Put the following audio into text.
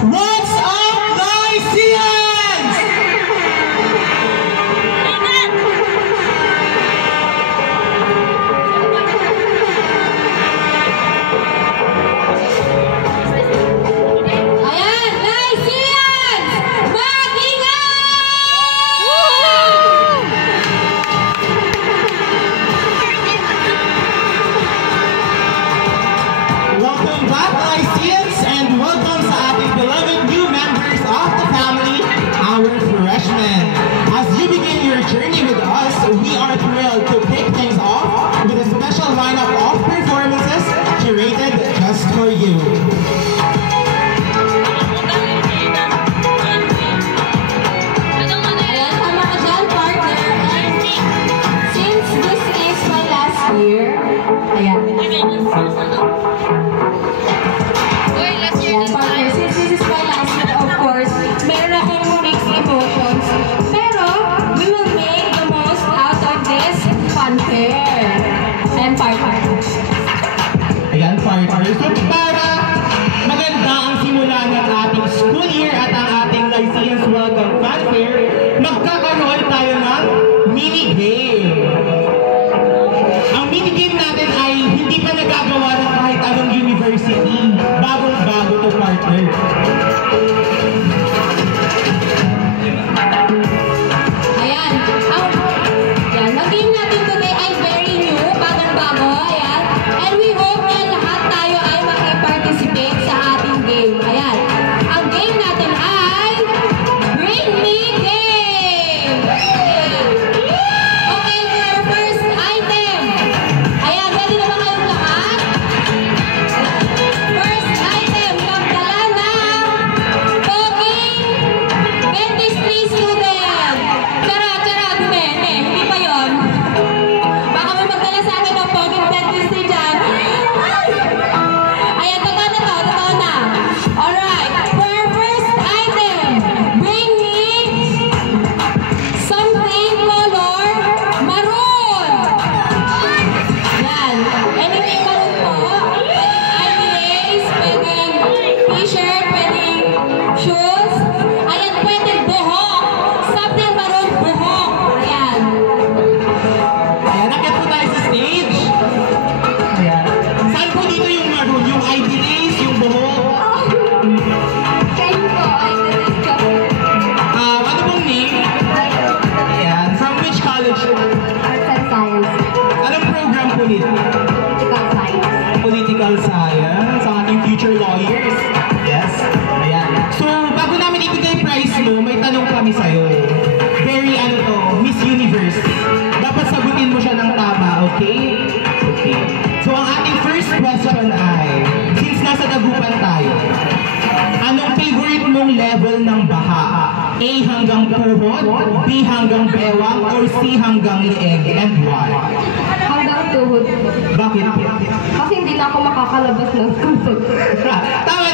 What's up, Lyceans? Ayan, Lyceans! Mag-ingat! Welcome back, Lyceans, and welcome sa ating beloved new members of the family, our freshmen. As you begin your journey with us, we are thrilled to kick things off with a special lineup of performances curated just for you. Ayan, tama ka dyan, partner. Since this is my last year, ayan. Ayan, partner, since this is my last year, of course, meron akong mixed emotions. Pero, we will make the most out of this fun fair. Ayan, partner. Ayan, partners. So, para maganda ang simula ng ating school year at ang ating Lyceans Welcome Fanfare, magkakaroon tayo ng mini-game. Ang mini-game natin ay hindi pa nagagawa ng kahit anong university. Bagong-bago to, partner. Ayan, ang game natin today ay very new, bagong-bago, ayan. And we hope na lahat tayo ay maki-participate sa ating game. Ayan, ang game natin ay Bring Me Game! Ayan. Okay, for our first item. Ayan, ready na ba kayong lahat? First item, magdala ng talking dentistry student. Charot, hindi pa yun. Baka may magdala sa akin ng talking dentistry dyan. Ayan, totoo na. Alright, for our first item, bring me something color maroon. Yan. Anything maroon po. Pwedeng IPAs, pwedeng t-shirt, pwedeng shoes. Ayan, pwedeng buhok. Something maroon, buhok. Ayan. Ayan, nakit po tayo sa stage. Ayan. Saan po dito yung maroon? Yung ID race, yung buhok? Kayo po, ay ko. Ano pong name? Ayan. From which college? Arts and Science. Anong program po nito? Political Science. Political Science, ang ating future lawyers. Yes. Ayan. So, bago namin ibigay prize mo, may tanong kami sa'yo. Very Miss Universe. Dapat sagutin mo siya ng tama, okay? Okay. So, ang ating first question ay, since nasa Dagupan tayo, anong favorite mong level ng baha? A hanggang puhod, B hanggang bewang, or C hanggang leeg, and why? Hanggang tuhod. Bakit? Kasi hindi na ako makakalabas ng tuhod. Tama